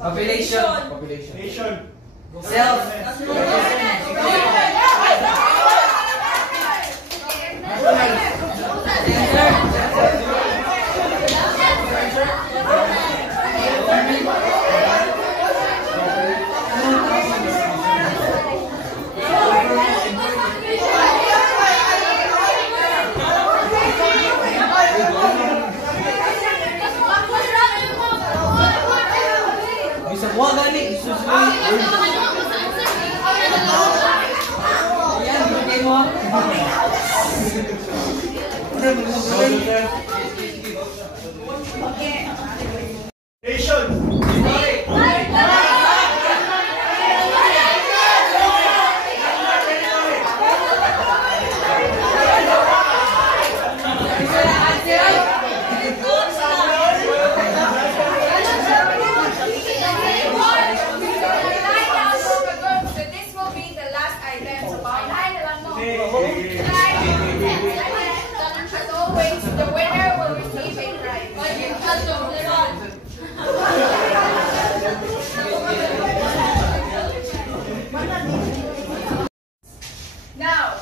Population. Self. Wah gani, susuin. Yan, bigay mo. As always, the winner will receive a prize. Now,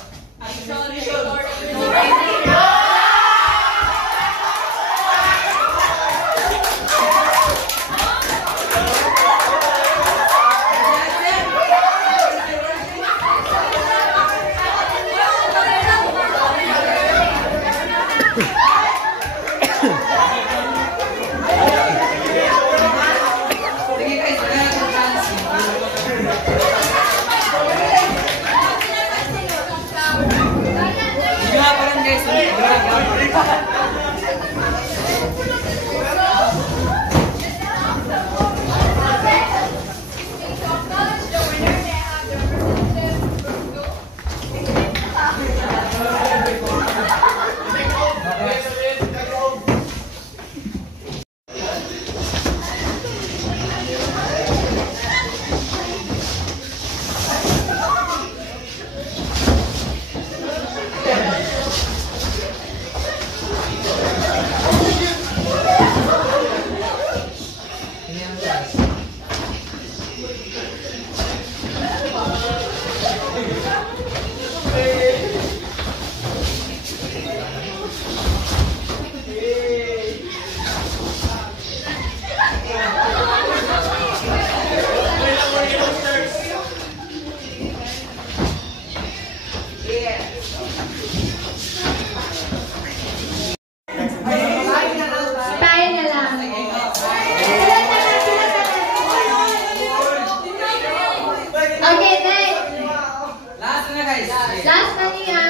last na niya.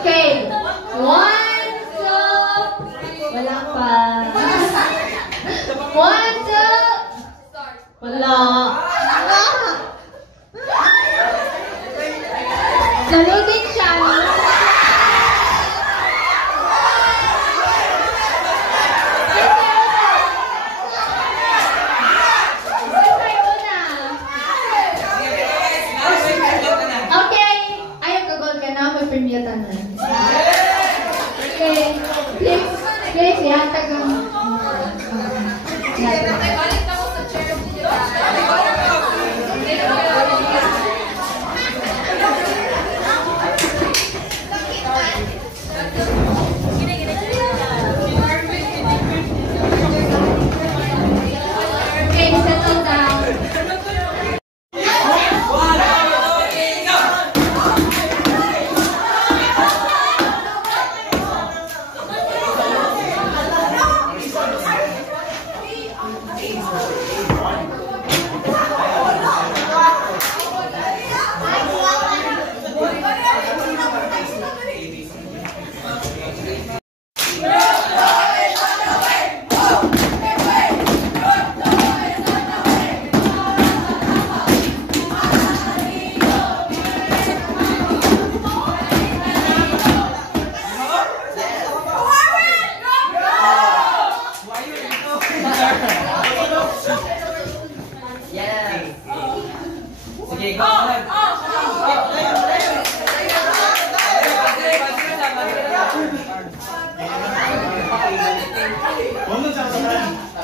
Okay. 1, 2. Wala pa. 1, 2. Wala. Naludin siya. Please, yatag ang... Balik na ko sa chair. Okay, settle down. Sige, go ahead.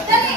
Dali!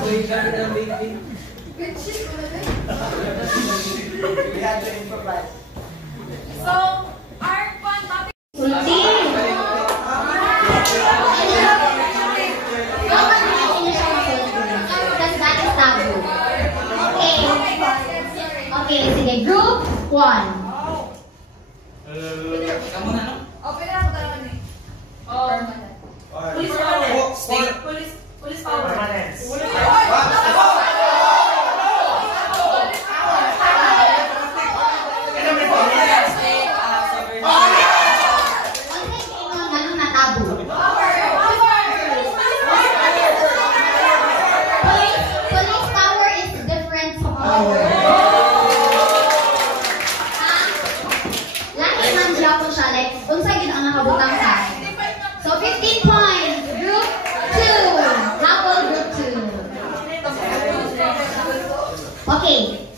Wait, kami ng baby. So, our fun topic. Ulti. Because that is taboo. Okay. Okay, sige. Group 1. Kamu na, no? Oh, pwede ako dalawa ni. Oh. Police power. State. Police power. Ano na taboo? Police power is different sa power. Lagi man siya po siya, like, unsa gid ang nakabutang sa. So, 15 points. Group 2. Habol group 2. Okay.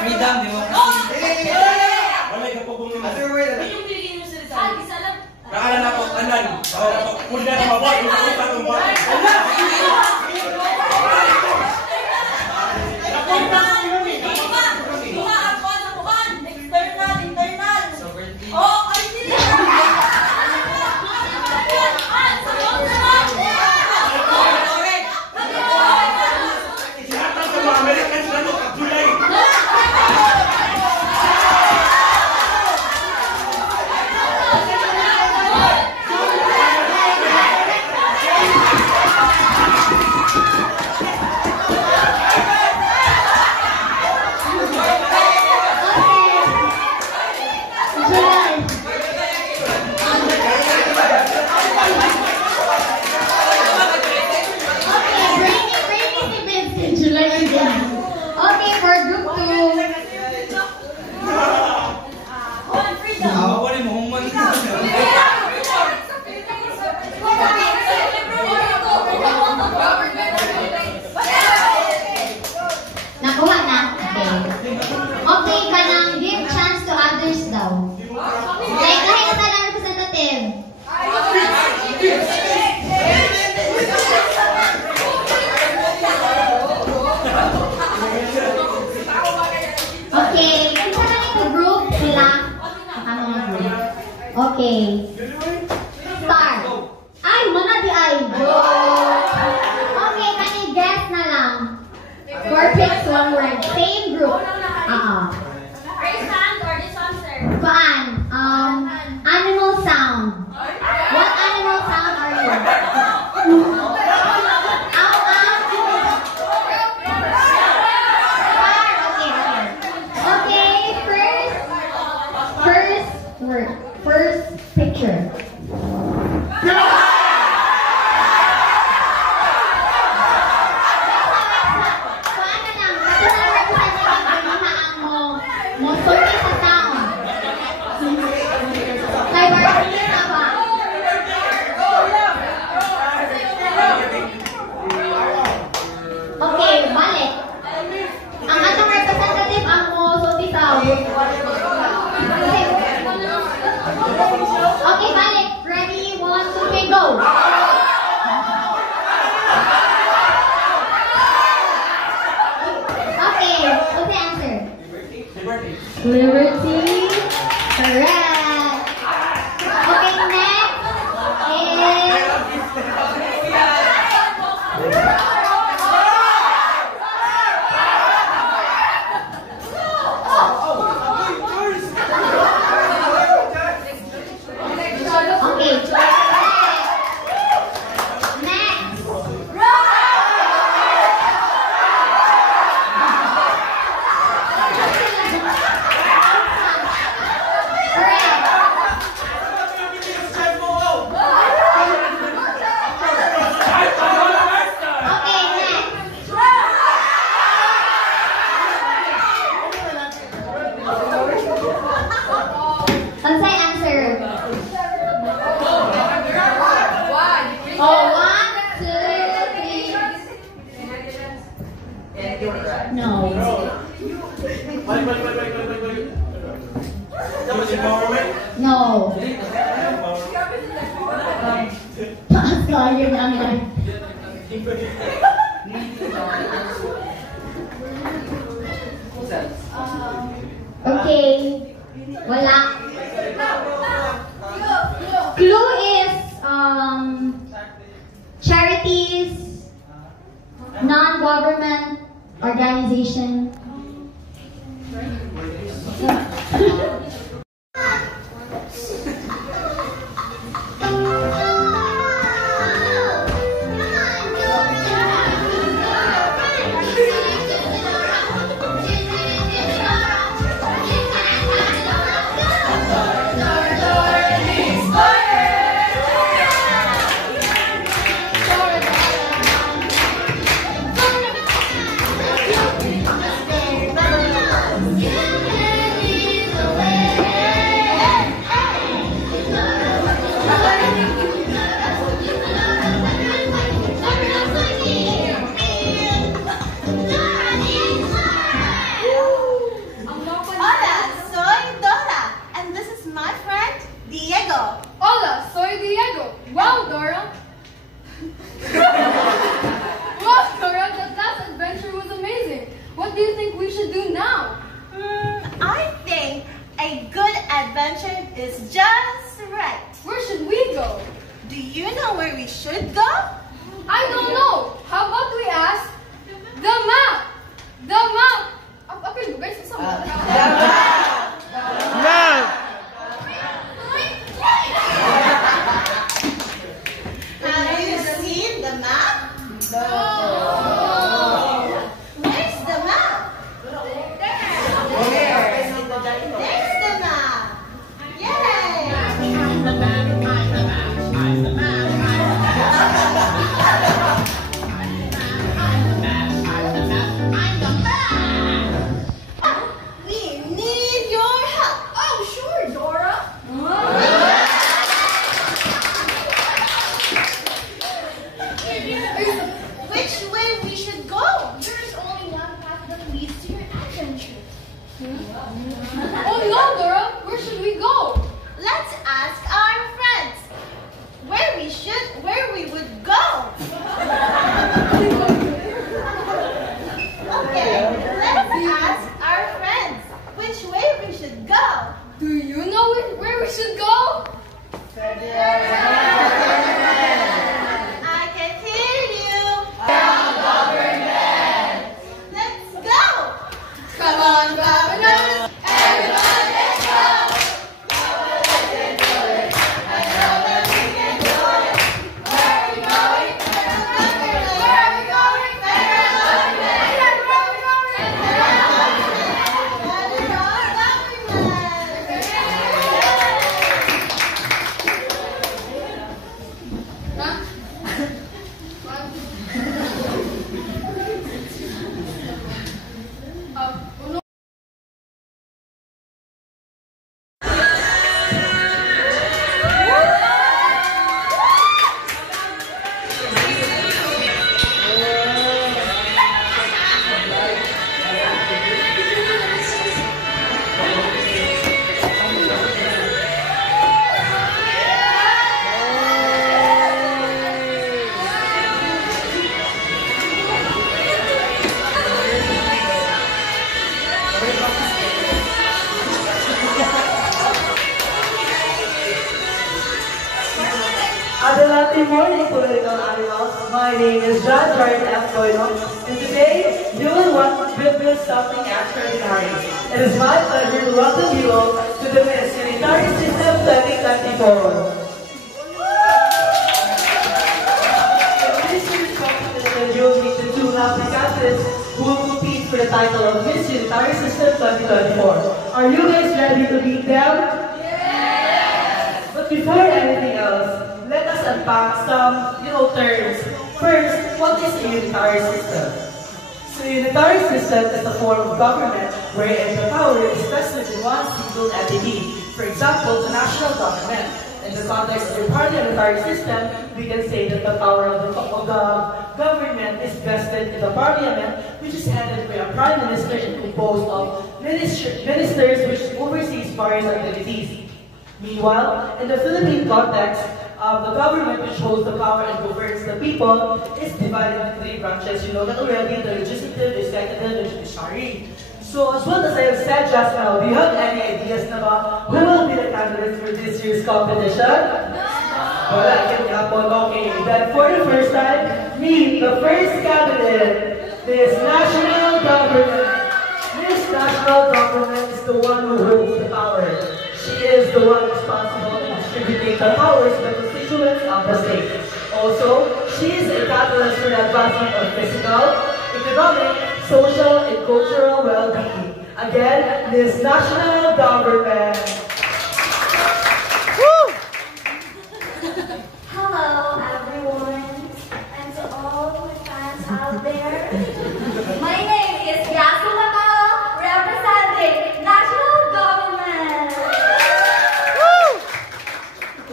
Freedom, democracy. Walay ka po kung naman. Nakalan ako, kanan. Kung na mabot, yung nakita ng bata. Sinatang sa mga Americans na no, July. Okay, for group 2. Awa ni mo, humang ito. Nakuha na. Okay. Okay, kanang give chance to others daw. Like, kahit na talang representative. Okay, isa lang ito group sila. Saka mga group. Okay. Start. Ay, mga di ay. Okay, kani guess na lang. Four picks, one word. Same group. Paan? Animal sound. What animal sound are you? Ow, ow. Okay, okay. Okay, first word. First picture. Paano lang? Ito na representative ang mo sorry sa sound. Like, parang na ba? Okay, balik. Ang atong representative ang mo sorry sound. Okay, balik. Ready? 1, 2, 3, go! Okay, what's the answer? Liberty. Correct. Okay, next is... And you're right. No. Balik. Youth empowerment? No. Taas kayo naman. Okay. Wala. Clue is charities, non-government organization. Hola, soy Dora, and this is my friend Diego. Hola, soy Diego. Wow, Dora. Wow, Dora, that last adventure was amazing. What do you think we should do now? I think a good adventure is just right. Where should we go? Do you know where we should go? I don't know. How about we ask the map? The map. Okay, guys, Have you seen the map? Where's the map? There's the map. Yay! We need your help. Oh, sure, Dora. Which way we should go? There's only one path that leads to your adventure. Oh no, Dora. Where should we go? Let's ask our friends where we would go. Okay, let's ask our friends which way we should go. Do you know where we should go? I can hear you. Let's go. Come on, governors. Everyone, let's go. Adelante morning, political animals. My name is John Jordan F. Bueno, and today you will build something extraordinary. It is my pleasure to welcome you all to the Miss Unitary System 2024. This year's competition will meet the two applicants who will compete for the title of Miss Unitary System 2024. Are you guys ready to meet them? Yes! But before anything else, let us unpack some terms. First, what is a unitary system? So a unitary system is a form of government wherein the power is vested in one single entity. For example, the national government. And In the context of the parliamentary system, we can say that the power of the government is vested in the parliament, which is headed by a prime minister and composed of ministers which oversees various activities. Meanwhile, in the Philippine context, the government which holds the power and governs the people is divided into three branches. You know that already, the legislative, the executive, and the judiciary. So as well as I have said just now, do you have any ideas about who will be the candidates for this year's competition? Wala, okay. Then for the first time, meet the first candidate, this national government. This national government is the one who holds the power. She is the one responsible in distributing the powers to the constituents of the state. Also, she is a catalyst for the advancement of physical, economic, social, and cultural well-being. Again, this national government. Hello, everyone, and to all my fans out there. My name is Yasu Matao, representing national government.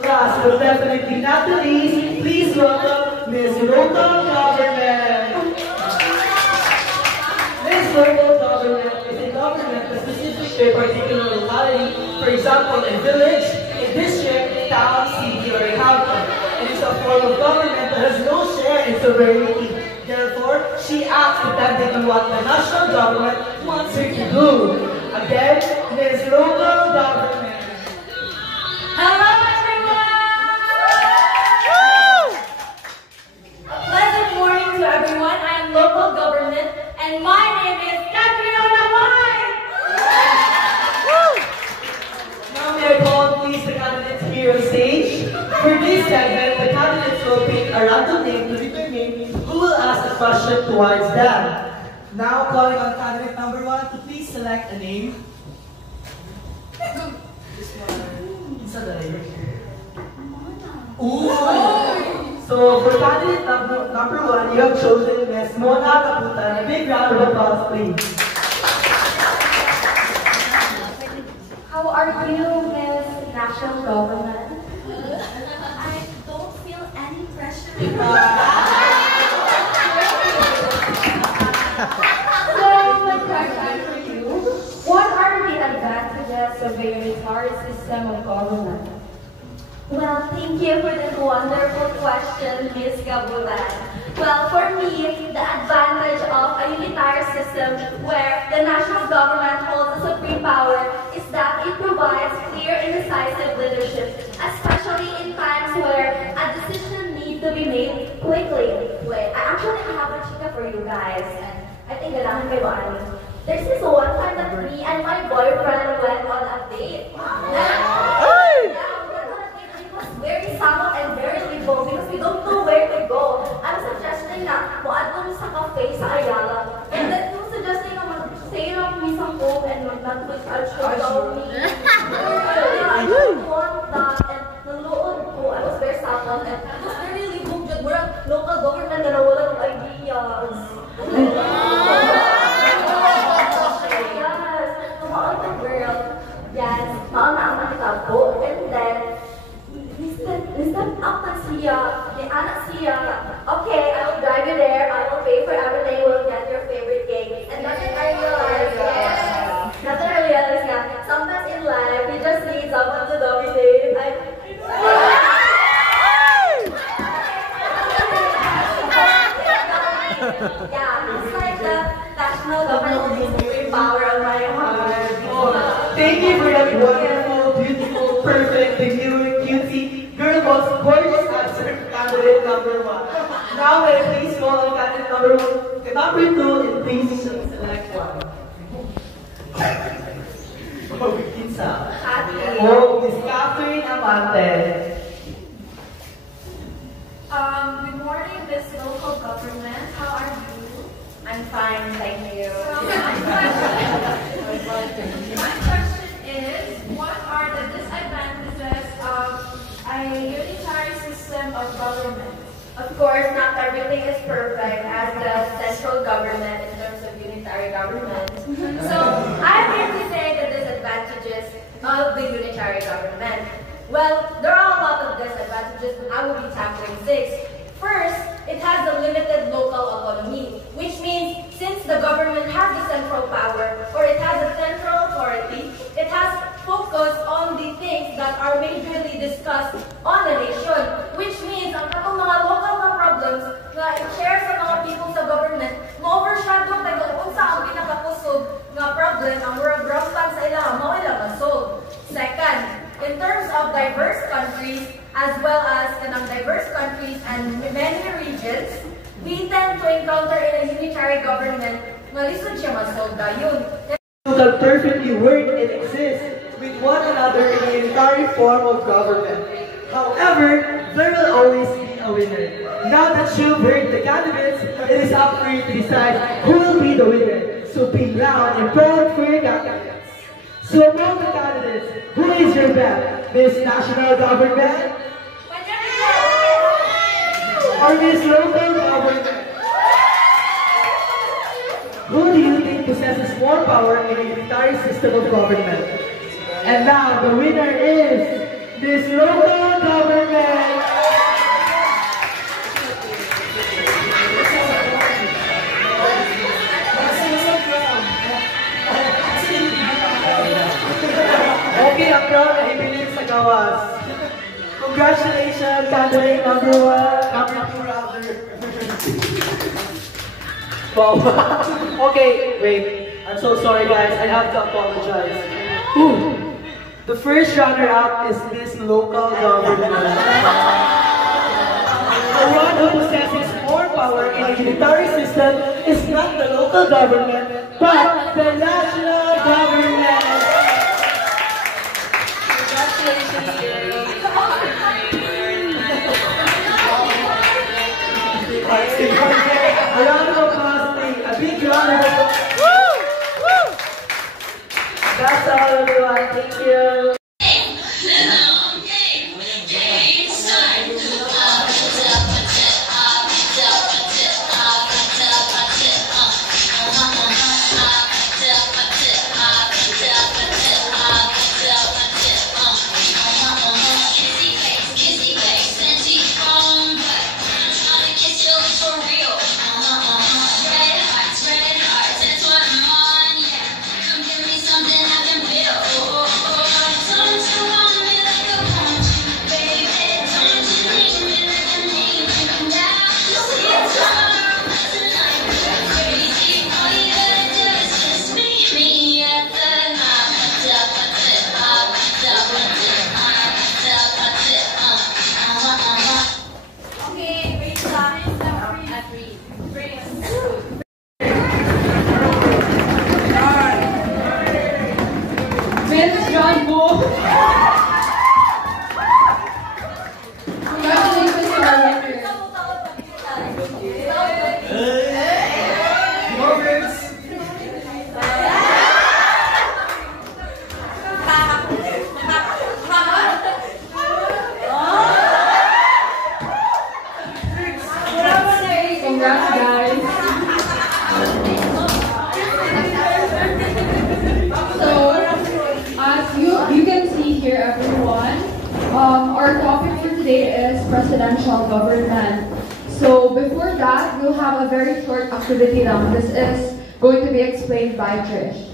Last but definitely not the least, please welcome Ms. Local Government. This local government is a government that specific to a particular locality, for example, a village, a district, town, city, or a county. It is a form of government that has no share in sovereignty. Therefore, she acts depending on what the national government wants her to do. Again, Ms. Local Government. Hello, everyone! Pleasant morning to everyone. I am local government, and my name is Catriona White. Now may I call please the candidates here on stage. For this segment, the candidates will pick a random name to determine who will ask a question towards them. Now calling on candidate number 1 to please select a name. Isa dali. Ooh! So for candidate number 1, you have chosen Ms. Mona Kaputan. A big round of applause, please. How are you, Miss National Government? I don't feel any pressure. So, my question for you, what are the advantages of a unitary system of government? Well, thank you for that wonderful question, Ms. Gabulan. Well, for me, the advantage of a unitary system where the national government holds the supreme power is that it provides clear and decisive leadership, especially in times where a decision needs to be made quickly. Wait, I actually have a chika for you guys, and I think that I'm going. There's this one time that me and my boyfriend went on a date. It was very somber and very libong because we don't know where to go. I'm suggesting na muadto sa cafe sa Ayala. And then yung suggesting na mag-stay lang kami sa home and mag-Netflix and chill daw me. I don't want that. And naluod ko, I was very sad. And it was very libong dyan. Murang local government na nawala ng ideas. Yes, maon the girl. Yes, maon na ang matitabo. And then, Listen up na siya. May anak siya. Okay, I will drive you there. I will pay for everything. We'll get your favorite cake. And that's what I realized. Yes. That's what I realized nga. Sometimes in life, you just need someone to dominate. Yeah, it's like the national government is power on my heart. Thank you for that wonderful, beautiful, perfect, cutesy, girl boss, gorgeous answer for candidate number 1. Now may I please call on candidate number 1, number 2, and please select one. Oh, Kinsa. Oh, Miss Catherine Amante. Good morning, this local government. How are you? I'm fine, thank you. My question is, what are the disadvantages of a unitary system of government? Of course, not everything is perfect as the central government in terms of unitary government. So, I'm here to say the disadvantages of the unitary government. Well, there are a lot advantages that I will be tackling 6. First, it has a limited local autonomy, which means since the government has the central power or it has a central authority, it has focus on the things that are majorly discussed on the nation, which means ang katong mga local na problems na i-share sa mga people sa government, ma-overshadow kay kung sa ang pinakakusog nga problem ang murag rampan sa ilang mao ilang ma-solve. Second, in terms of diverse countries, as well as diverse countries and many regions, we tend to encounter in a unitary government nga lisod siya ma-solve dayon. Can perfectly work and exist with one another in a unitary form of government. However, there will always be a winner. Now that you've heard the candidates, it is up for you to decide who will be the winner. So be loud and proud for your candidates. So among the candidates, who is your bet? This national government? Or this local government? Who do you think possesses more power in a unitary system of government? And now, the winner is this local government! Okay, ang crowd ay ibilig sa gawas. Congratulations, candidate number 1. Number 2 rather. Wow. Okay, wait. I'm so sorry guys, I have to apologize. Ooh. The first runner-up is this local government. The one who possesses more power in a unitary system is not the local government, but the national government. A round of applause, please. A big round of applause. Woo! Woo! That's all, everyone. Thank you. Our topic for today is presidential government. So before that, we'll have a very short activity lang. This is going to be explained by Trish.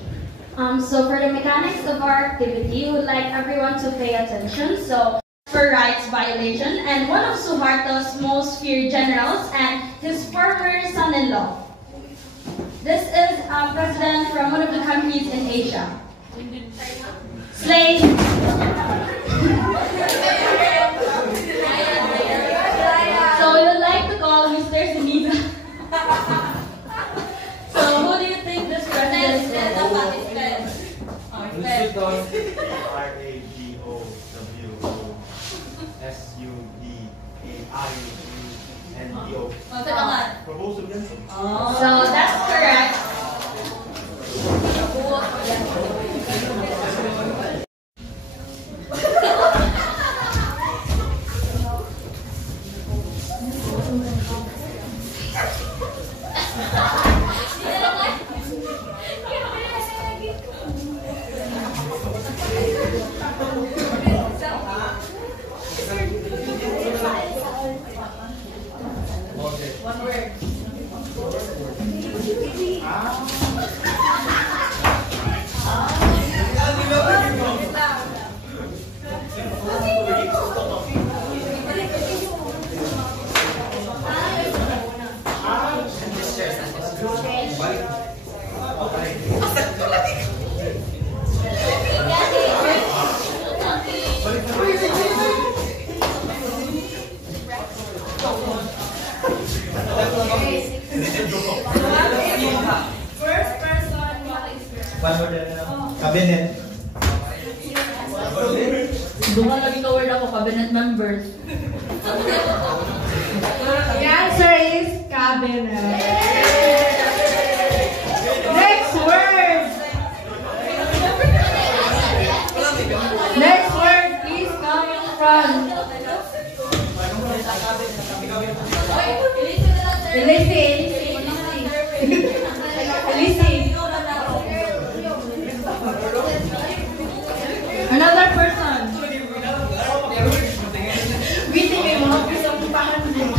So for the mechanics of our activity, we would like everyone to pay attention. So for rights violation and one of Suharto's most feared generals and his former son-in-law. This is a president from one of the countries in Asia. Slave. So we would like to call Mr. Sinita. So who do you think this president is? R-A-G-O-W-S-U-D-A-I-N-D-O. So that's correct. Cabinet. Doon nga lagi ka-word ako, cabinet members. The answer is cabinet. Next word. Next word, please come in front. Elise. Another person. Waiting may mga pisampahan mo.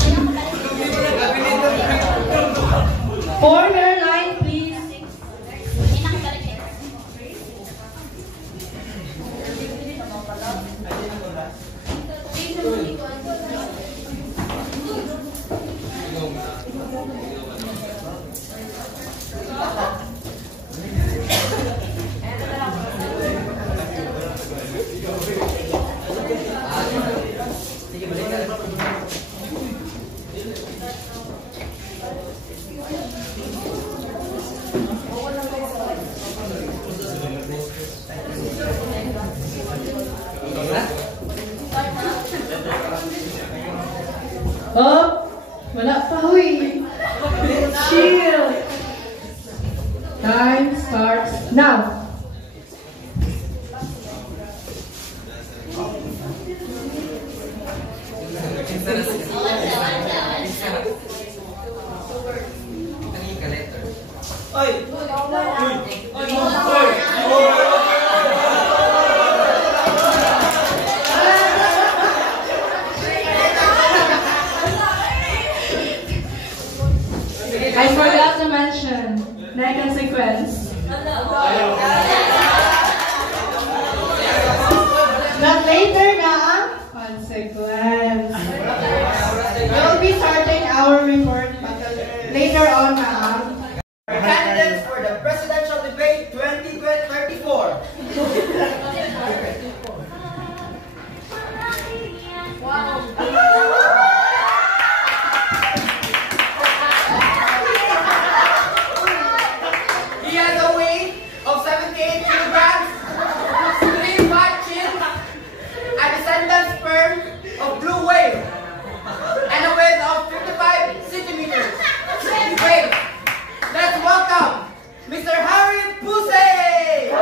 Form your line, please. Oh, wala pa huy. Chill. Time starts now. I forgot to mention the consequence. But later na ang consequence. We'll be starting our report later on na ang Candidates for the presidential debate 2034. He has a weight of 78 kilograms, 3 fat chins, a descendant sperm of blue whale, and a width of 55 centimeters. Wait, let's welcome Mr. Harry Pusey!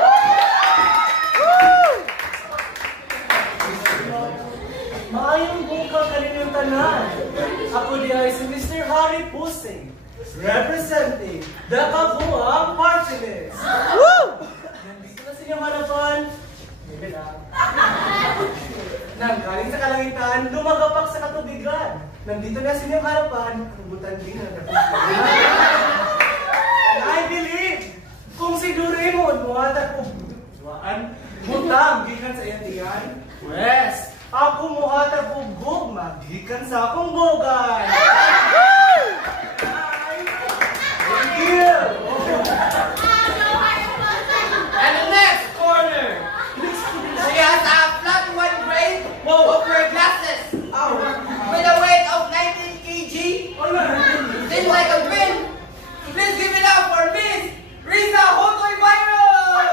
Maayong buka kaninyong tanan. Ako di ay si Mr. Harry Pusey, representing the Kabuang Party List. Nandito na sa inyong harapan. Nanggaling sa kalangitan, lumagapak sa katubigan. Nandito na sa inyong harapan, kubutan din ang katubigan. And I believe, kung si Doraemon mo at ako, butang, gikan sa iyang tiyan, yes, ako mo at ako gugma, gikan sa akong bugan. Thank you! And the next corner, she has a flat white braid over her glasses, with a weight of 19 kg, thin like a twin. Please give it up for Miss Risa Hotoy Byron!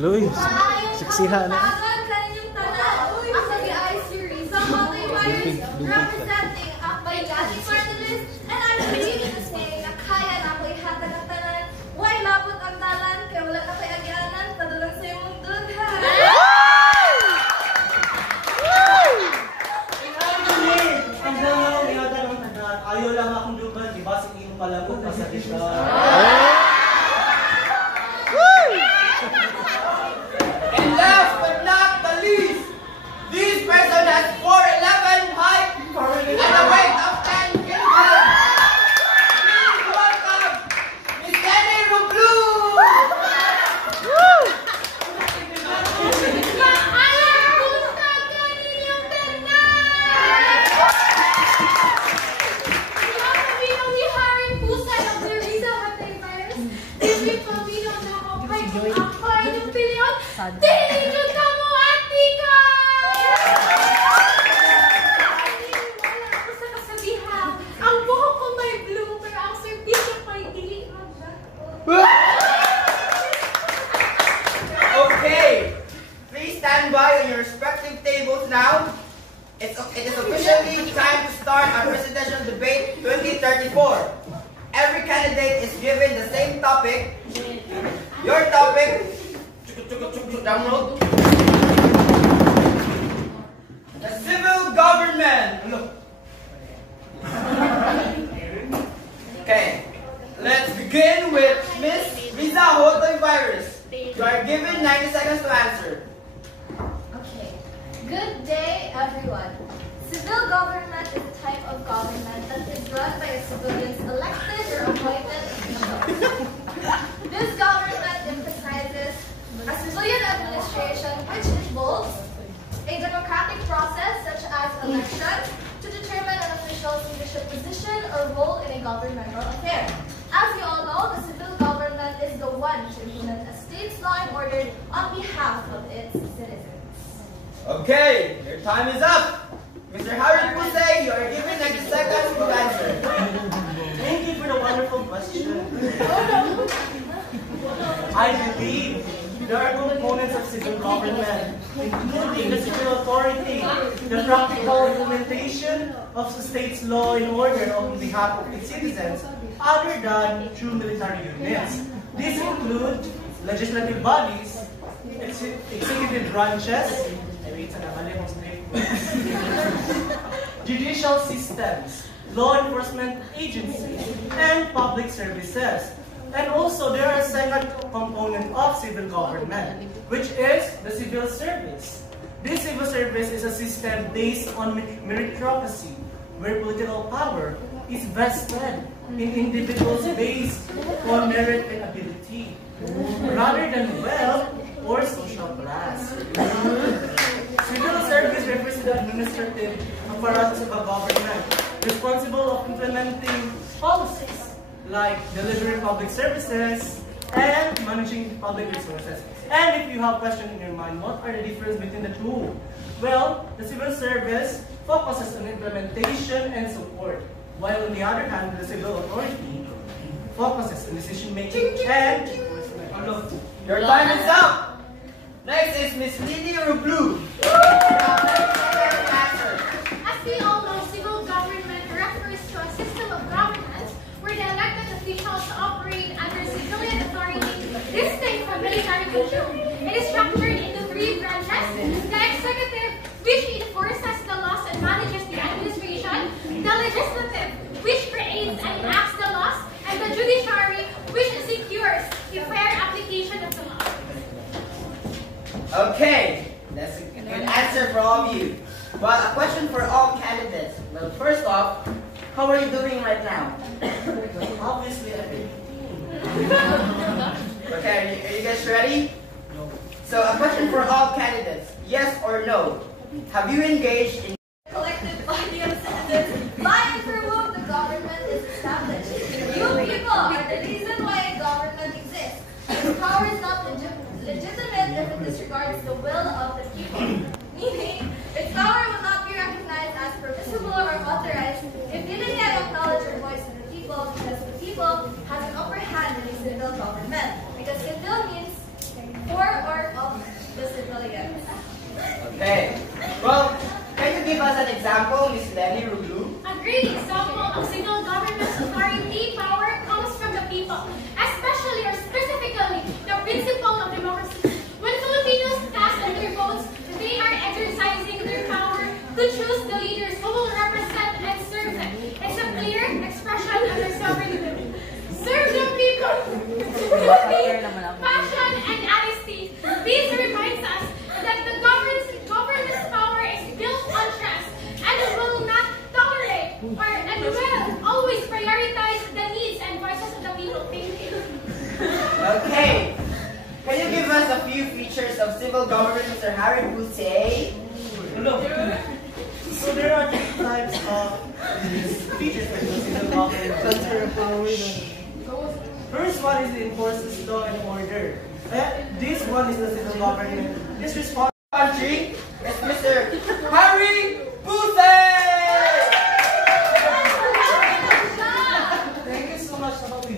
Luis, siksihan na. Representing ang Bayani Party List, and I'm really to say na kaya na ako ihatag ang tanan. Why labot ang talan, kaya wala na kayo agyanan, padulang sa iyong mundod, ha? Ayaw lang akong dugan, di ba? Sige mo palabot pa sa kita. And last but not the least, Tinijod ka mo, ati ka! Wala ako sa kasabihan. Ang buhok ko may blue, pero ang servisyo ko'y ilihan. Okay, please stand by on your respective tables now. It is officially time to start our presidential debate 2034. Every candidate is given the same topic. Your topic, download. The civil government. Okay, let's begin with Miss Riza Hotoy Virus. You are given 90 seconds to answer. Okay. Good day, everyone. Civil government is a type of government that is run by civilians elected or appointed officials. This government emphasizes a civilian administration which involves a democratic process such as elections to determine an official's leadership position or role in a governmental affair. As you all know, the civil government is the one to implement a state's law and order on behalf of its citizens. Okay, your time is up. Mr. Harry Pusey, you are given 90 seconds to answer. Thank you for the wonderful question. I believe there are components of civil government, including the civil authority, the practical implementation of the state's law and order on behalf of its citizens, other than through military units. These include legislative bodies, executive branches, judicial systems, law enforcement agencies, and public services. And also, there are a second component of civil government, which is the civil service. This civil service is a system based on meritocracy, where political power is vested in individuals based on merit and ability, rather than wealth or social class. Civil service represents the administrative apparatus of a government, responsible of implementing policies like delivering public services and managing public resources. And if you have questions in your mind, what are the difference between the two? Well, the civil service focuses on implementation and support, while on the other hand, the civil authority focuses on decision making and enforcement. Your time is up. Next is Miss Lily Rublu. As we all know, civil government refers to a system of governance where the elected officials operate under civilian authority distinct from military control. It is structured into three branches: the executive, which enforces the laws and manages the administration; the legislative, which creates and enacts the laws; and the judiciary, which secures the fair application of the law. Okay, that's a good answer for all of you. Well, a question for all candidates. Well, first off, how are you doing right now? Obviously, I think. Okay, are you guys ready? No. So, a question for all candidates. Yes or no? Have you engaged in Collective body of citizens by and through whom the government is established? You people are the reason why a government exists. Its power is not legitimate if it disregards the will of the people. Meaning, its power will not be recognized as permissible or authorized if they do not acknowledge the voice of the people, because the people has an upper hand in a civil government. Because civil means for or of the civilians. Okay. Well, can you give us an example, Miss Lenny Rublu? A great example of civil government's authority power comes from the people, especially or specifically the principle of democracy. When Filipinos cast their votes, they are exercising their power to choose the leaders who will represent and serve them. It's a clear expression of their sovereignty. Serve the people with passion and honesty. This reminds us that the government's power is built on trust and will not tolerate and will always prioritize the needs and voices of the people. Thank you. Okay. Can you give us a few features of civil government, Mr. Harry Pusey? Look, so there are three types of features of civil government. First one is the enforces law and order. This one is the civil government. This responsible country is Mr. Harry Buse! Thank you so much, Napawi.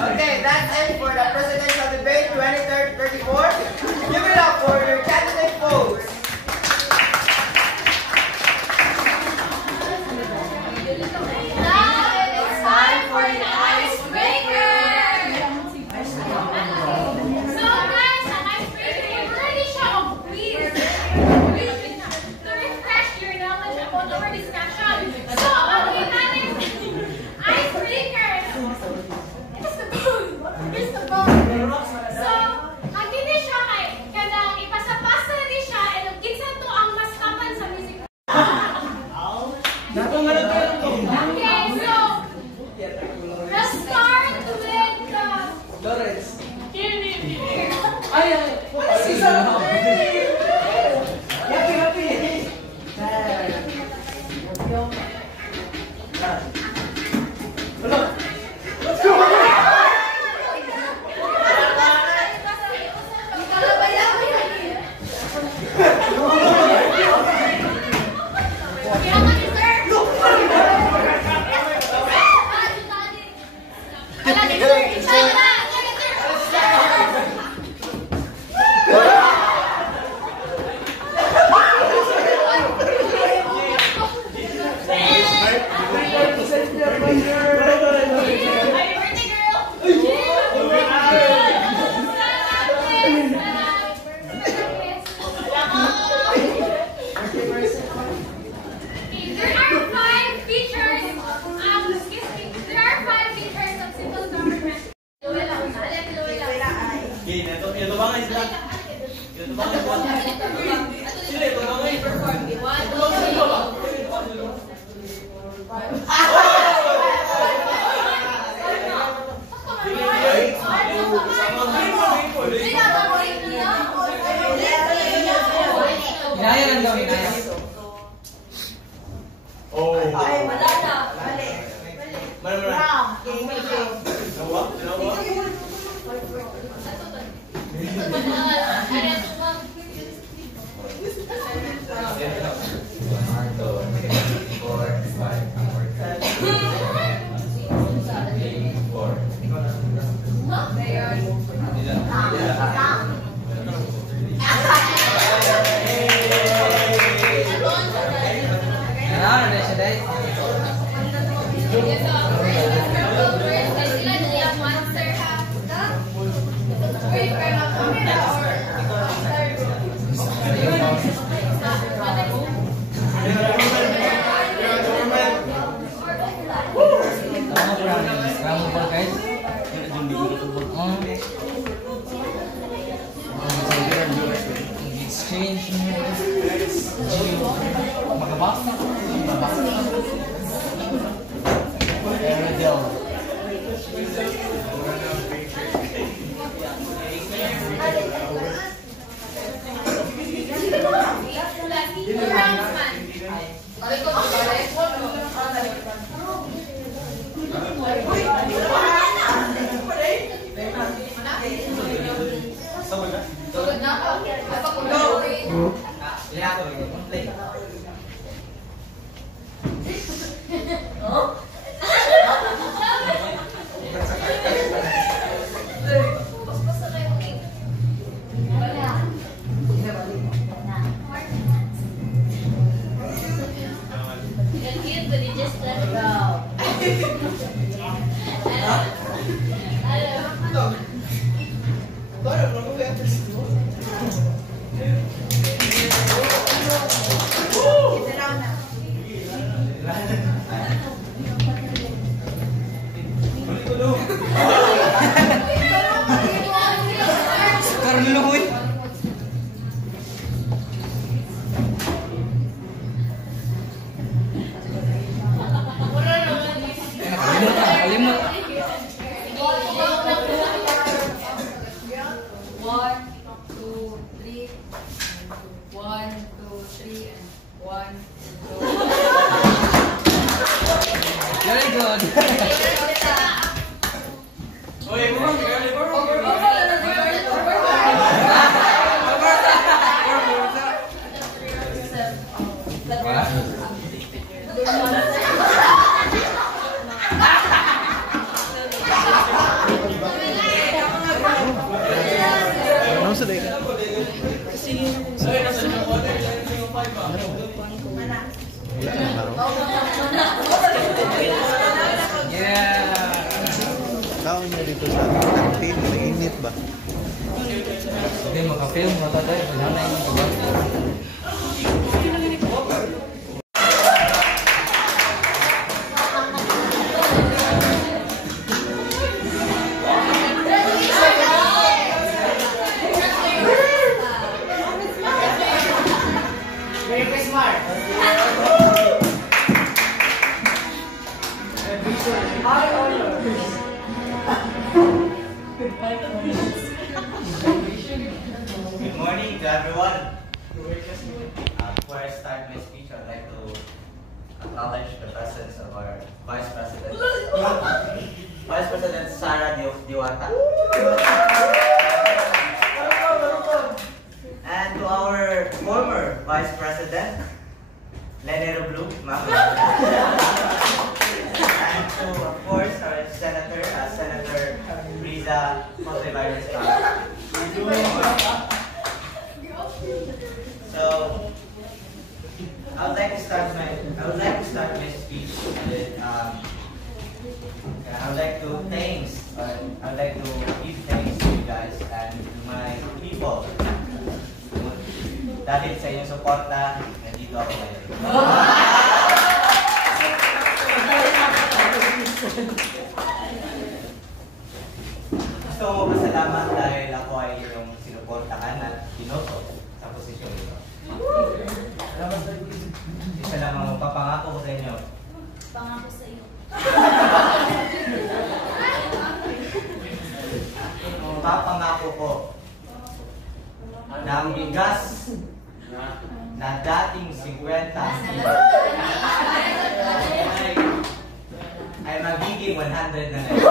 Okay, that's it for the presidential debate 2034. Give it up for your candidate votes. Now it is time for the icebreaker! So guys, an icebreaker, ready siya o quiz to refresh your knowledge about our discussion. So, ang ginamit icebreaker. It's the bone. It's the bone. So, ang gini siya kay kanang ipasapasa ni siya and kinsa to ang mas tapan sa music. Okay, so let's start with Lawrence. Ay, Happy. There are five features of civil government. Ito ba nga isla? Ito ba nga isla? Sila, ito ba nga isla? Hinaya lang daw, hinaya. Oh. Ay, wala na. Wrong. Dalawa? Ano na siya, guys? Exchange magabasa Very good. Ano sa day ka? Tao niya dito sa campaign, nag-init ba? Hindi, maka-film mo tatay. Wala na yung iba. Merry Christmas! High honor. Good morning to everyone. Before I start my speech, I'd like to acknowledge the presence of our Vice President, Vice President Sara Diwata, and to our former Vice President, Lenny Roblu, and to, of course, our Senator, Senator Riza Montevirus. So, I would like to start my speech with I would like to give thanks to you guys and to my people. Dahil sa inyong suporta, nandito ako ngayon. Gusto ko pasalamat dahil ako ay inyong sinuportahan at pinoto sa posisyon nito. Isa lang ang papangako ko sa inyo. Pangako sa iyo. Papangako ko na ang bigas na dating 50 ay magiging 100 na ngayon.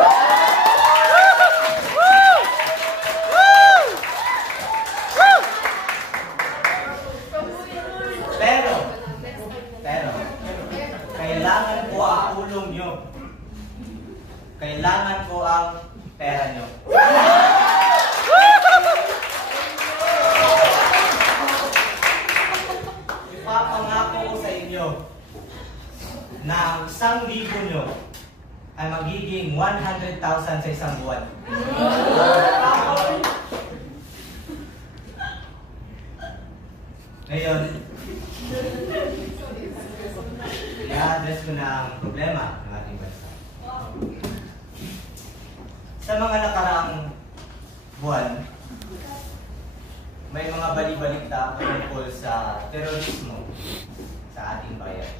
Pero, kailangan ko ang tulong nyo. Kailangan ko ang pera nyo. Ipapangako ko sa inyo na ang 1,000 nyo ay magiging 100,000 sa isang buwan. Ngayon, i-address ko na ang problema ng ating bansa. Sa mga nakaraang buwan, may mga bali-balita tungkol sa terorismo sa ating bayan.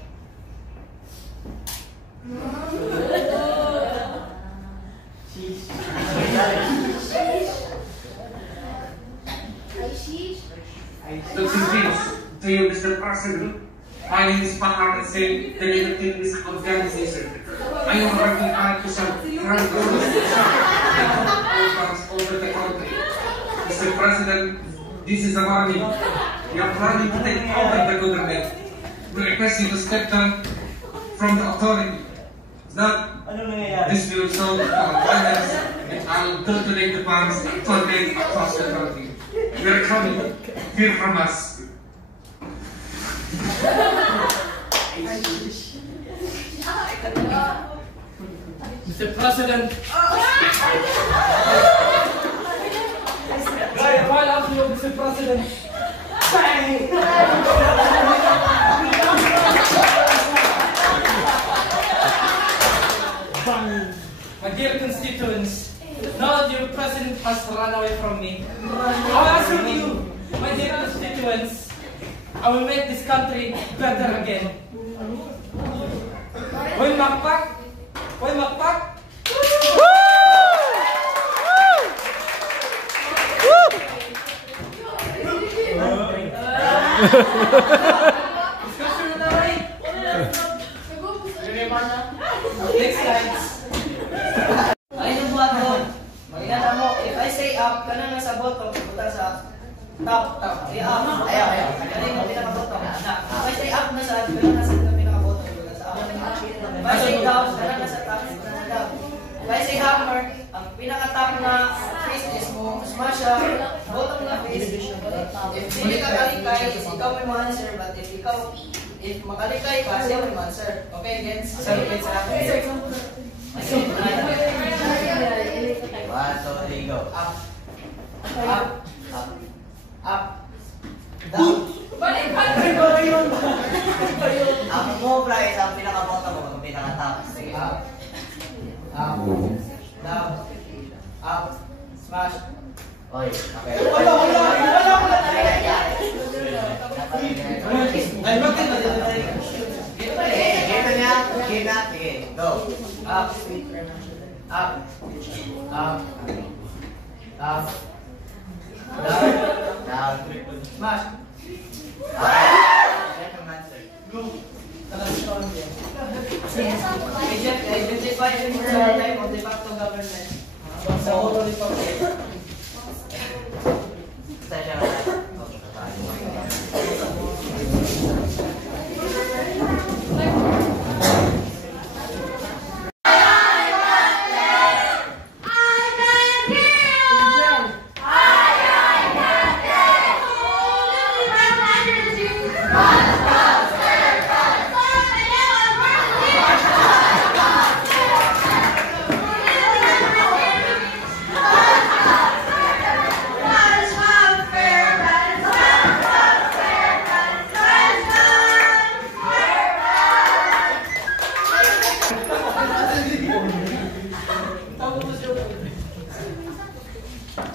Greetings to you, Mr. President. My name is Pakar Hussein, the leader of this organization. I am working hard to some current programs over the country. Mr. President, this is a warning. You are planning to take over the government. We request you to step down from the authority. Not this will solve our violence, and I will calculate the funds and funding across the country. We are coming. Hear from us. Mr. President. I call out to you, Mr. President. My dear constituents, now that your president has run away from me, I assure you, my dear constituents, I will make this country better again. Hoy Makpak! Hoy Makpak! Discussion na right? Next slides. Ay, buwan doon. Top. Ayaw. Kagaling mo pinaka-bottom. By say up na sa doon na sa pinaka-bottom. By say down, na sa top. By say hammer, ang pinaka-top na face is mo smash up, bottom na face. If hindi ka kalikay, ikaw may answer, but if makalikay ka, siya may answer. Okay, gents? So, gets sa akin. 1, 2, 3, go. Up. Down. Balik. Ang mobra is ang pinaka-bottom mo, ang pinaka-top. Sige. Up. Down. Up. Smash. Okay. Wala. Ay, bakit na dito? Kita niya. Sige, go. Up. Down. Smash. Identify the type of de facto government.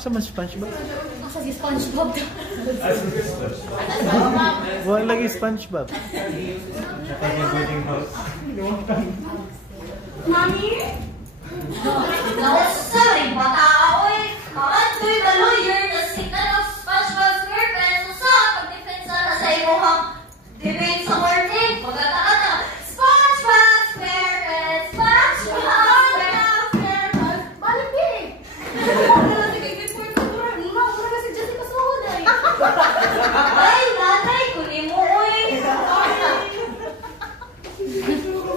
Sama SpongeBob? Asa si SpongeBob? Wala lagi SpongeBob. Mami? Sorry, bata ako eh. Makantoy the lawyer na signal of SpongeBob SquarePants sa pag-defensa na sa imuhang debate sa korte. Pagkataka na, SpongeBob SquarePants, SpongeBob SquarePants. Balik. Ay, nanay, kunin mo uy.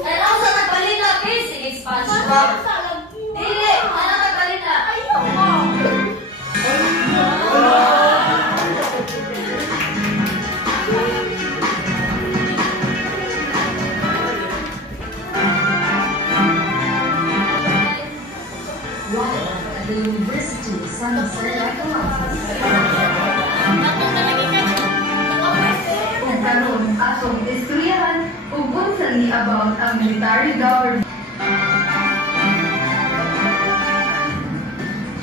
Alam sa nagbalita, sige, SpongeBob. Dili, ano nagbalita? Ayoko. The University of San Jose Ug karon atong istoryahan ug unsani about ang military government.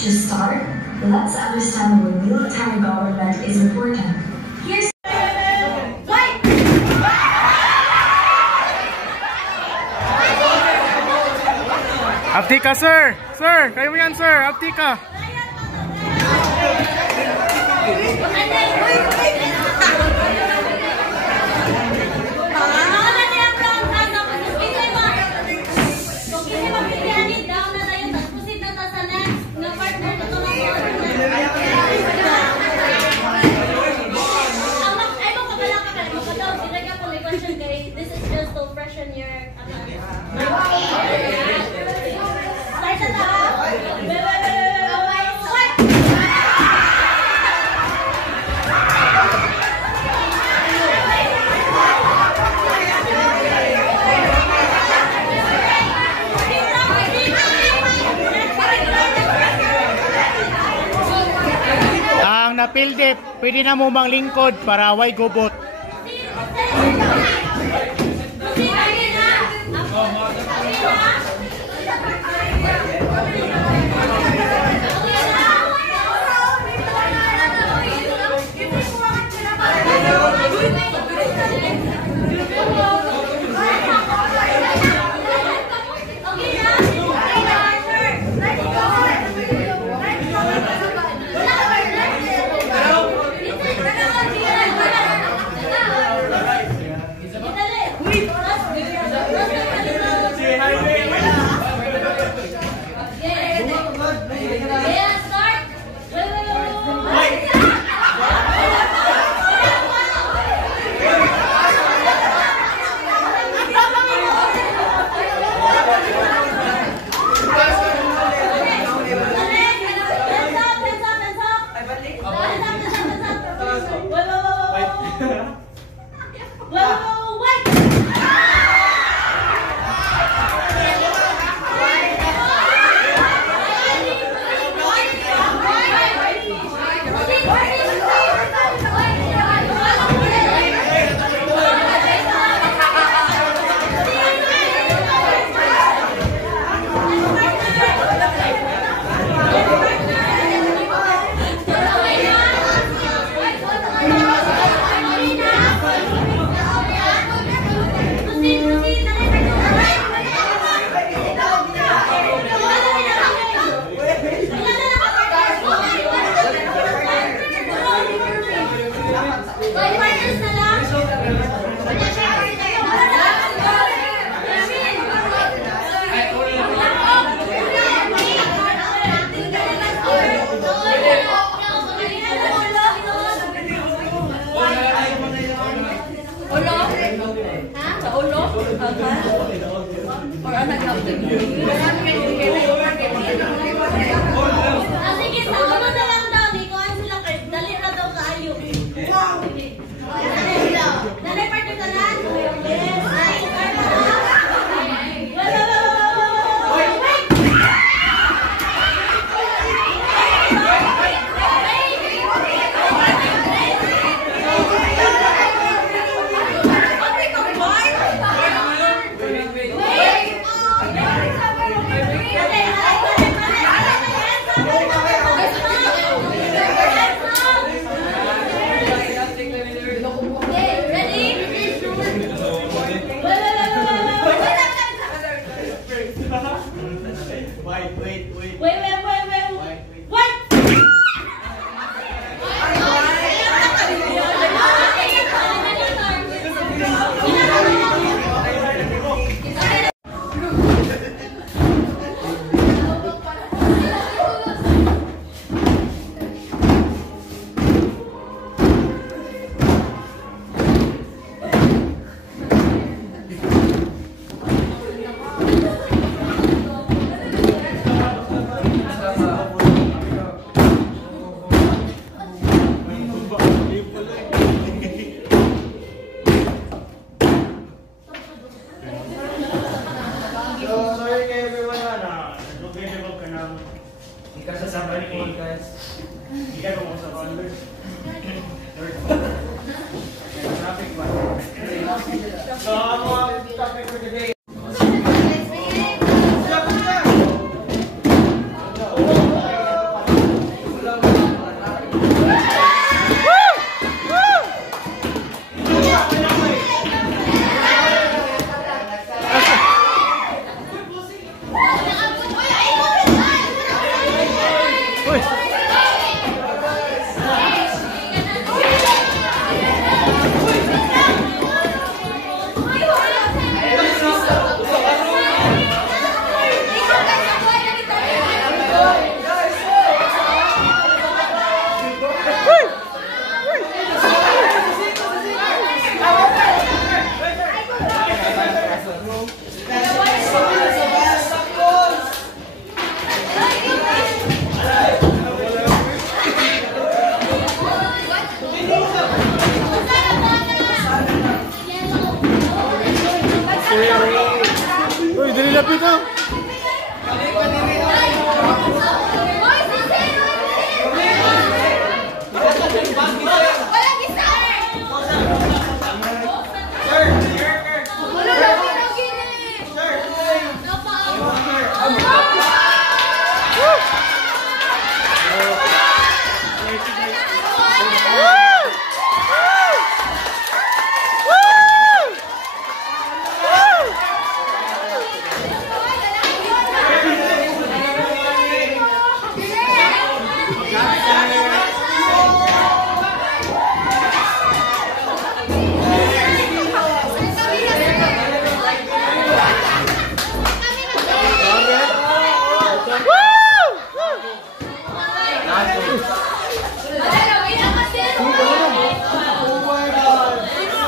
To start, let's understand why military government is important. Here's Aptika, sir! Sir! Kayo mo yan, sir! Aptika! This is just to freshen your Ang napildip, pwede na mo bang lingkod para away gubot.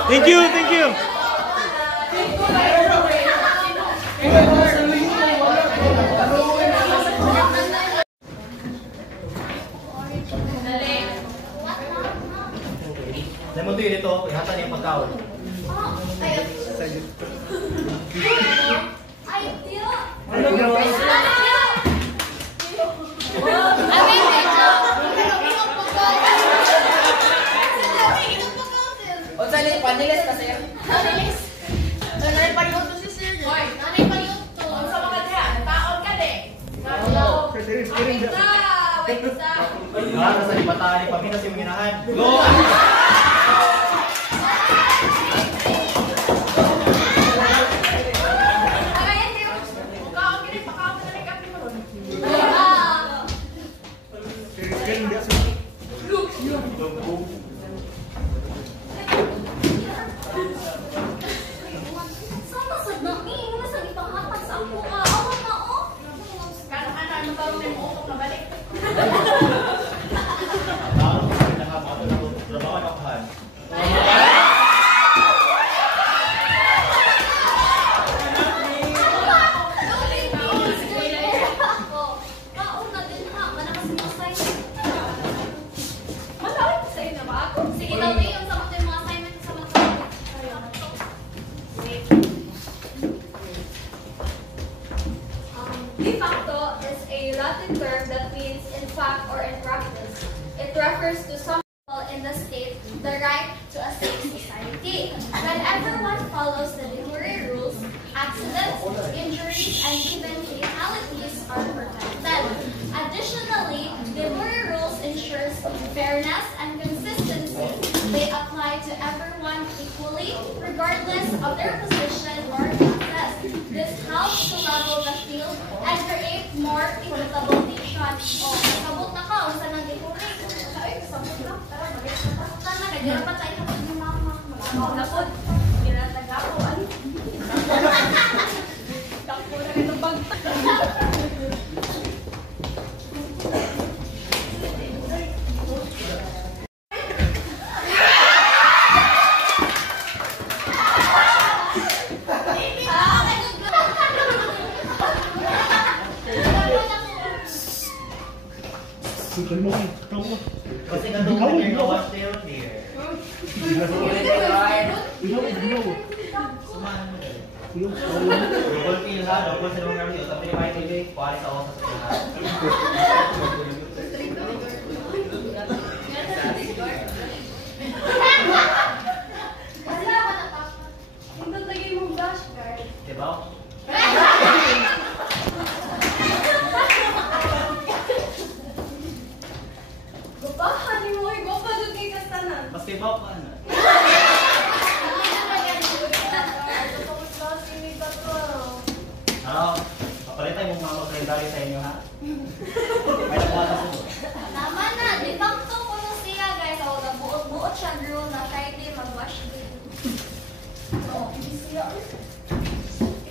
Thank you, thank you. Lemon tea dito, Ata niya pagkaon. Unsa ni panilis ka sir? Panilis. Nanay panilis to si Sir. Hoy, nanay panilis to. Unsa man ka diha? Taon ka de. Wait sa. Sa libataan ni Pamina si Manginahan. Go! De facto is a Latin term that means in fact or in practice. It refers to some people in the state the right to a safe society. When everyone follows the de jure rules, accidents, injuries, and even fatalities are protected. Additionally, de jure rules ensures fairness and consistency. They apply to everyone equally, regardless of their position or status. This helps to level the field and create more equitable nation. O, kasabot na ka, usa nang dikurin. Ay, kasabot na. Tara, mag-get na pasutan na. Kaya pa tayo kapag ni mama. Malakaw na po. Ginatagaw. Ano? Takpo na itong bag. Kasi ka doon yung gawas tayo here. Sumahan mo dali. Double kill ha, double sa mga review. Tapi ni Michael Bay, kuwari sa osa sa lahat. Wala ba na pa? Hindi lagi mong flashcard. Diba? Gupahan ni mo, gupa doon kay kastanan. Mas kay Bob pa na. Papalitan yung mga kalendary sa inyo ha. May nagkata sa mo. Tama na, di facto ko na siya guys. O, buot siya rule na Friday mag-wash day. O, hindi siya.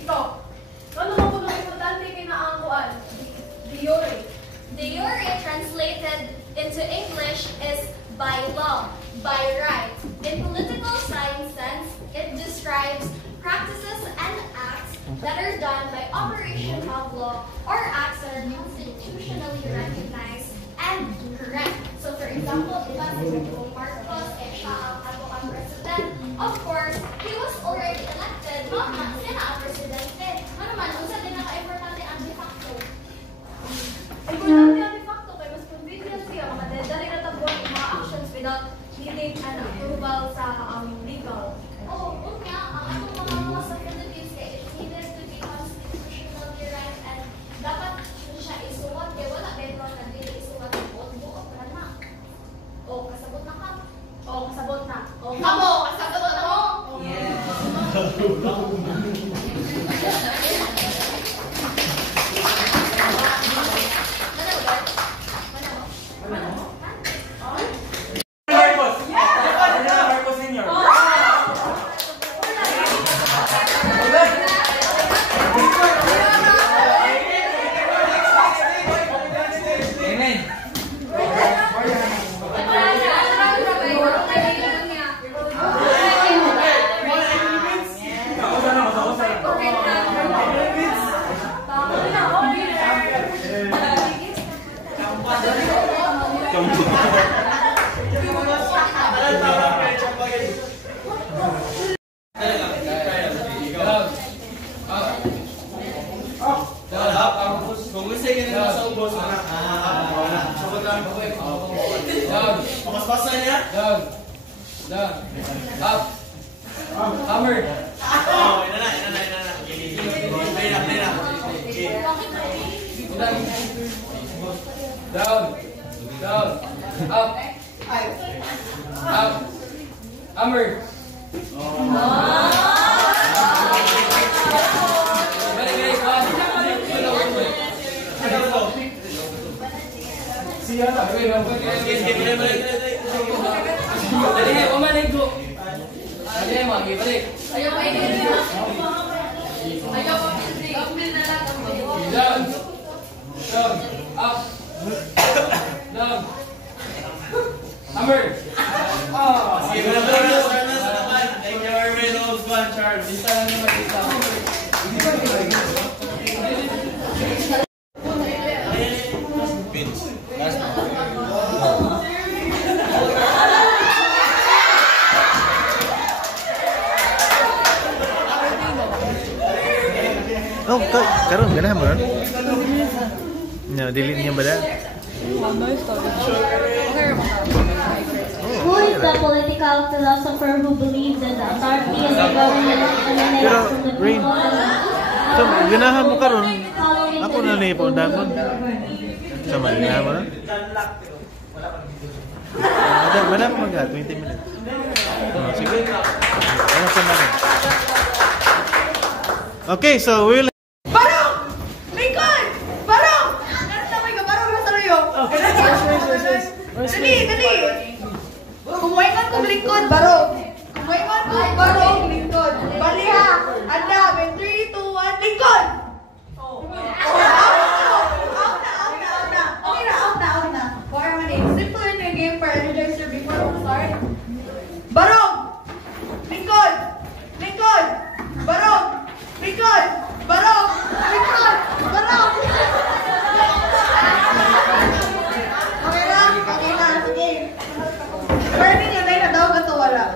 Ito, ano mo po nung importante kinaangkuan? De jure. De jure translated into English is by law, by right. In political science sense, it describes practices and acts that are done by operation of law or acts that are constitutionally recognized and correct. So for example, diba si Bongbong Marcos, siya ang president. Of course, he was already elected. Mama, siya na ang presidente. Ano man, unsa din naka-importante ang de facto. Importante ang de facto kay mas convenient siya madadali na tagbo yung mga actions without needing an approval sa legal. Oh, unya, ang atong mga sa Philippines kay it needed to be constitutionally right and dapat siya isuwat kay wala bedrock na dili isuwat buot na na. Oh, kasabot na ka. Oh, kasabot na. Oh, kamo, kasabot na mo. Yes. Down. Down. Up. Hammer. Down. Down. Up. Up. Hammer. Dali, umalig ko. Dali, balik. Ayaw pa hindi. Ayaw pa hindi. Gambil na lang. Down. Down. Up. Down. Hammer. Sige, wala pa rin. Thank you very much, old man, Charles. Isa lang naman isa. Oh, karon ganahan mo ron? No, delete niya ba da? Who is the political philosopher who believes that the authority of the government emanates from the Rain. people? So, ganahan mo karon. Ako na ni paundangon. Sama ganahan mo ron? Wala pa mag 20 minutes. Oh, sige. Ano sa namin? Okay, so we'll Barong! Lincoln! Barong! Naramay ka, barong na sa luyo. Dali! Kumuhaingan kong Lincoln, barong. Kumuhaingan kong barong, Lincoln. Bali ha! Anda, may 3, 2, 1, Lincoln! Out na. Para man eh. Simple in the game for energizer before we start. Barong! Lincoln! Barong! Lincoln! Barong! Okay na. Sige. Pero ninyo na yun, daw gato wala.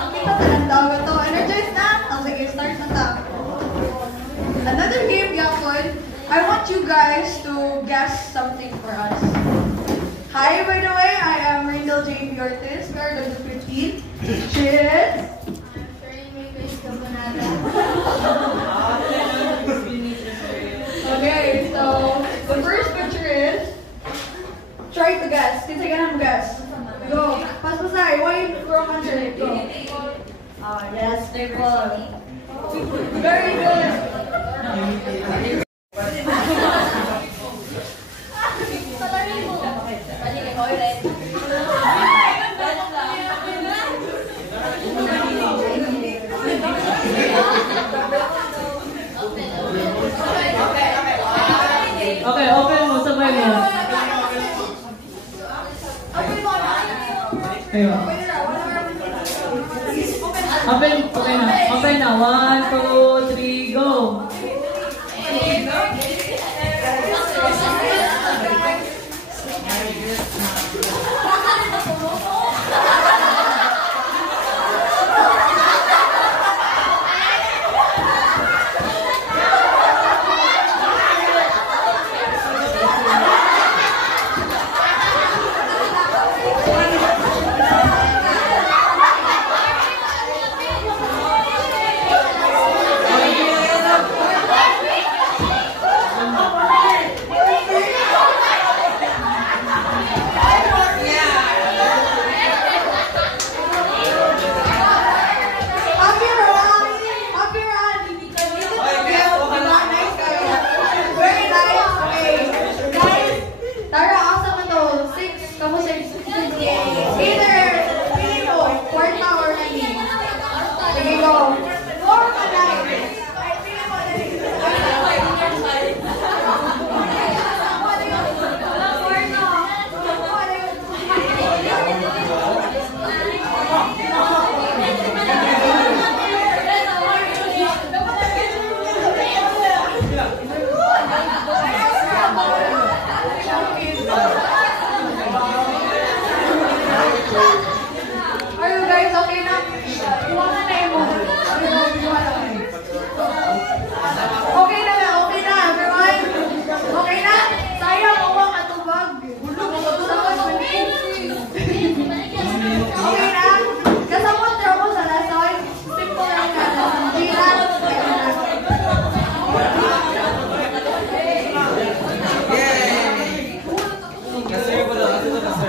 Ang kita talang daw gato. Energize na? Sige, start na ta. Another game, Gapon. I want you guys to guess something for us. Hi, by the way, I am Rindel J. Ortiz, guard of the 15. Cheers! Okay, so the first picture is try to guess. Can I guess? Go. Pasay, why wrong answer? Go. Yes, very good. Okay, open mo, sabay mo. Open na. 1, 2, 3, go.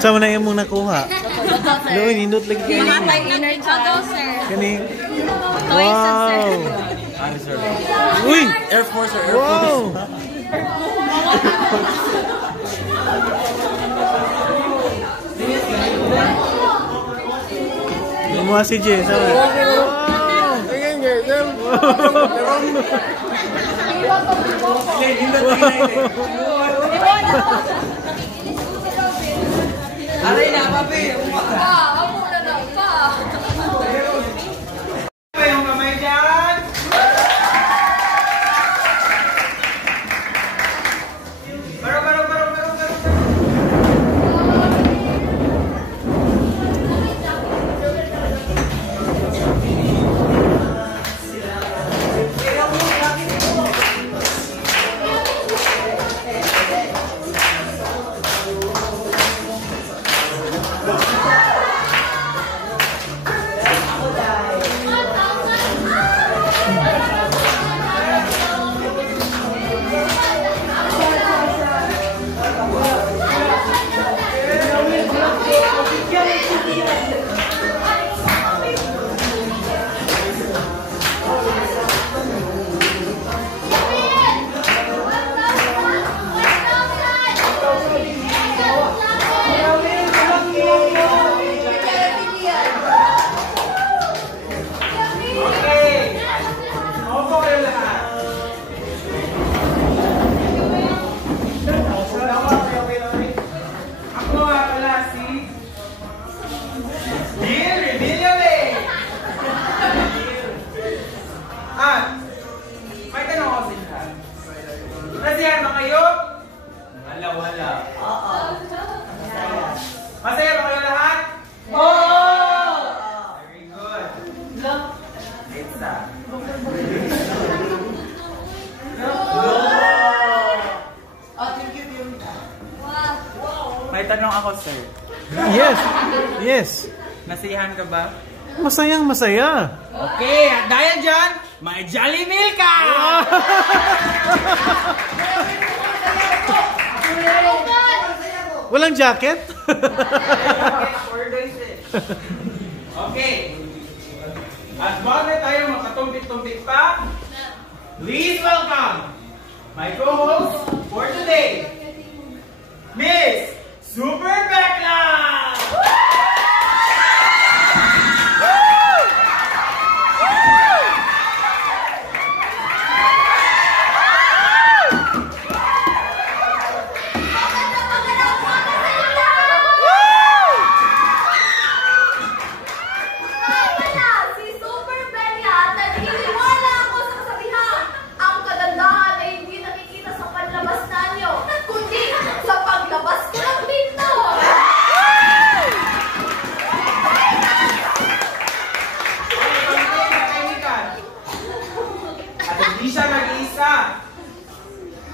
Sama na yung mong nakuha. Loy, nindot lagi kayo. Matay inner ka daw, sir. Kani. Toys and sir. Uy! Air Force or Air Wow! Gumawa si Jay. Sama. Aray na, papi. Amo na daw pa. Yung kamay dyan. Baro. Masaya ba kayo lahat? Oo! Very good. Pizza. May tanong ako, sir. Yes. Nasiyahan ka ba? Masayang masaya. Okay, at dahil dyan, may Jolly Meal ka! Walang jacket? Okay. At bago tayo makatumpik-tumpik pa, please welcome my co-host for today, Miss Super Bekla!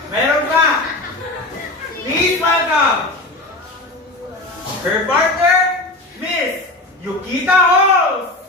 Meron pa! Please welcome her partner, Miss Yukita Halls!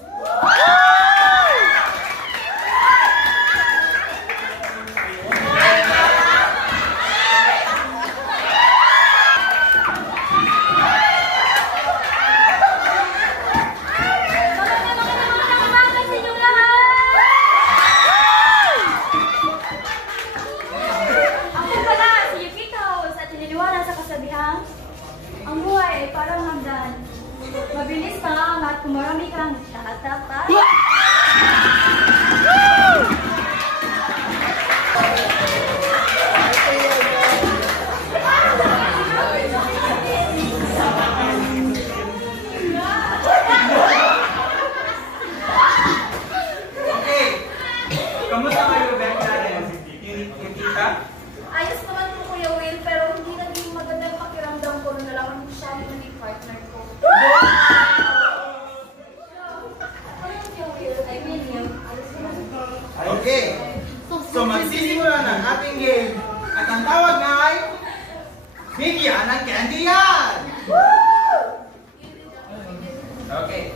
Ang buhay ay parang hagdan. Mabilis pa at kung marami kang tatapat. Okay. Kamusta kayo, Becca? Yung kita? Ayos naman po, Kuya Will, pero hindi naging magandang pakiramdam ko nung nalaman ko siya yung naging partner ko. Okay. So magsisimula na ang ating game. At ang tawag na ay bigyan ng candy yan! Okay.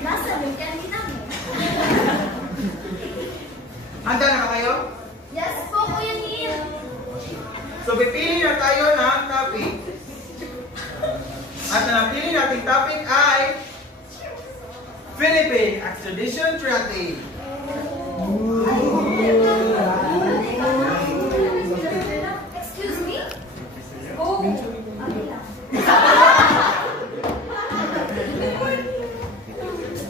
Nasaan yung candy namin? Handa na ba kayo? Yes po, Kuya Neil. So pipili na tayo ng topic. At ang napili nating topic ay Philippine Extradition Treaty. Excuse me? Oh.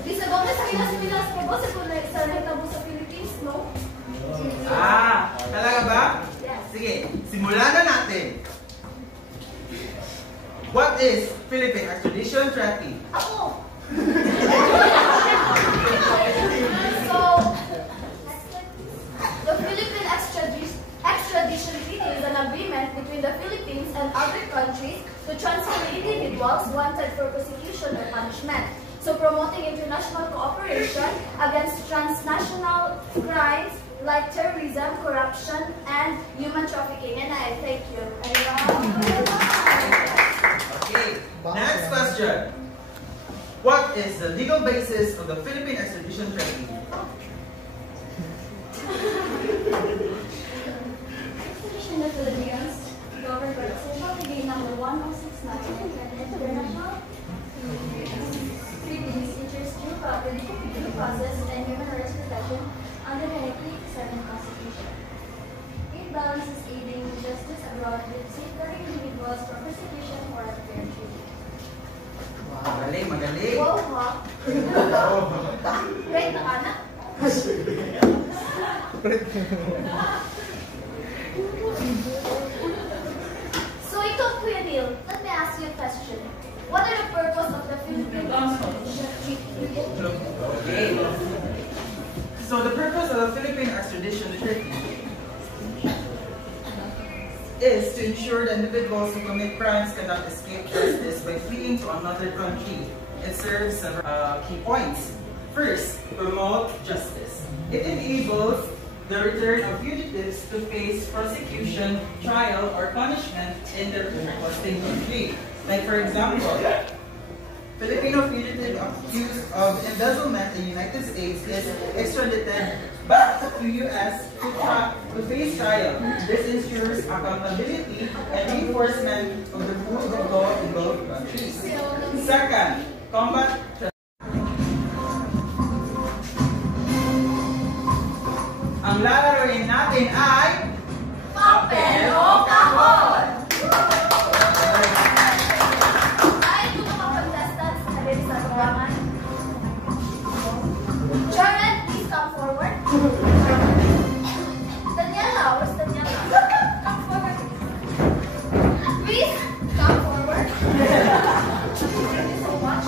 Bisa ba sa Pinas ko ba sa kunay sa nagtabo sa Philippines, no? Talaga ba? Yes. Sige, simulan na natin. What is Philippine Extradition Treaty? Ako. So, the Philippine Extradition Treaty is an agreement between the Philippines and other countries to transfer individuals wanted for prosecution or punishment. So, promoting international cooperation against transnational crimes like terrorism, corruption, and human trafficking. And I thank you. Okay, next question. What is the legal basis of the Philippine Extradition Treaty? Extradition of the Philippines, governed by the Central Decree number 1069 and international treaties ensures due process and human rights protection under the 1987 Constitution. It balances aiding justice abroad with safeguarding individuals from persecution or unfair treatment. Magaling, magaling. Wow, ha? Great na anak. So ito, Kuya Neil, let me ask you a question. What are the purpose of the Philippine Extradition Treaty? Okay. So the purpose of the Philippine Extradition Treaty is to ensure that individuals who commit crimes cannot escape justice by fleeing to another country. It serves several key points. First, promote justice. It enables the return of fugitives to face prosecution, trial, or punishment in their requesting country. Like for example, Filipino fugitive accused of embezzlement in the United States is extradited back to U.S. to face trial. This ensures accountability and enforcement of the rule of law in both countries. Second, combat. Ang lalaroin natin ay Papel o Kahon! Jared, please come forward. Daniela, where's Daniela? Come forward. Please come forward. Thank you so much.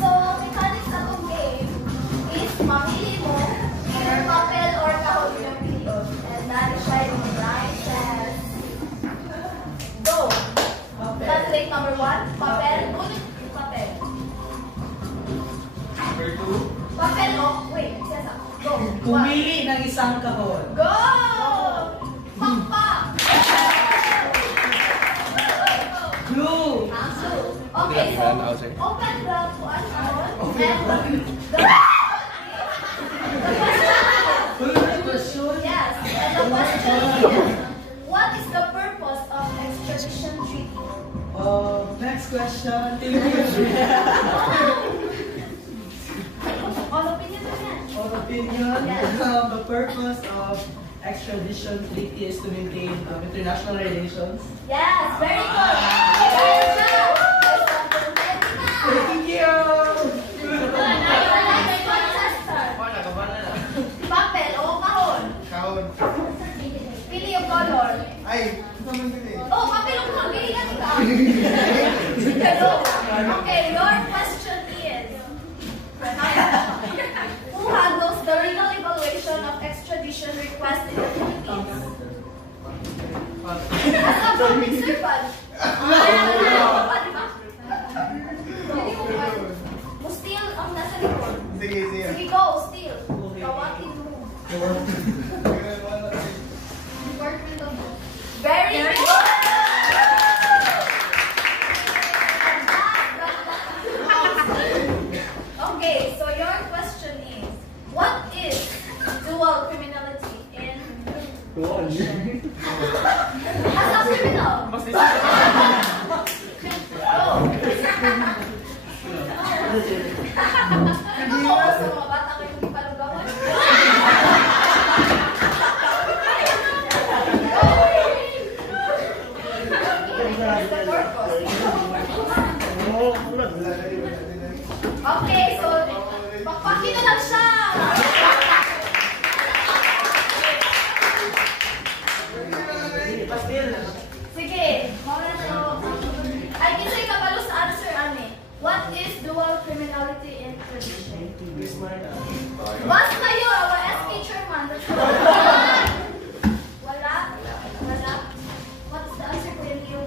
So, mechanics na itong game is mamili mo either papel or kahon yung pili. And that is why the line says go. Translate number 1, papel. Ulit papel. Number 2. Papel o, wait, Cesar. Go. Pumili ng isang kahon. Go! Pakpak! Clue! Okay, so open the kuan kahon and the question. Yes, and the question is, what is the purpose of extradition treaty? Next question. On opinion naman. On opinion, Yes. the purpose of extradition treaty is to maintain international relations. Yes, very good. Thank you! Papel o kahon? Kahon. Pili yung color. Ay, Oh, papel o kahon? Pili ka tika. Okay, your question is, who handles the legal evaluation of extradition request in the Philippines? As a public servant. Mustil ang nasa likod. sige, sige. Sige, go, still. Kawatin mo. Department of Very good! Okay, so your question is, what is dual criminality in As a criminal? Nagkakawa sa mga bata kayong ipalugawan. Okay, so pakpakin na lang siya. Sige, mauna na ay, kisay kabalo sa answer, Ani. What is dual criminality in tradition? Bas kayo, ask teacher man. Wala? Wala? What is the answer for you?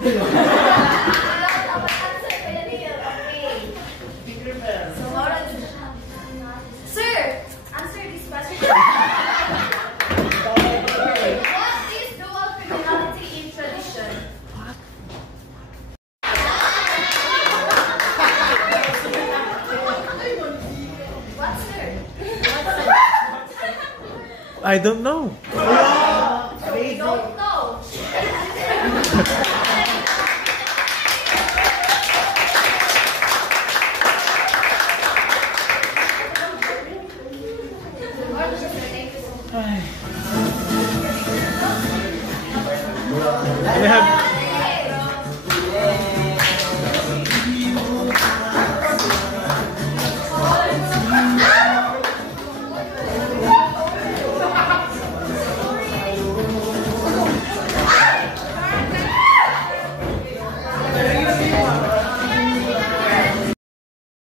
Wala ko dapat answer for you. Okay. So, mauna na siya. Sir, answer this question. What is dual criminality in tradition? What, sir? I don't know. You don't know.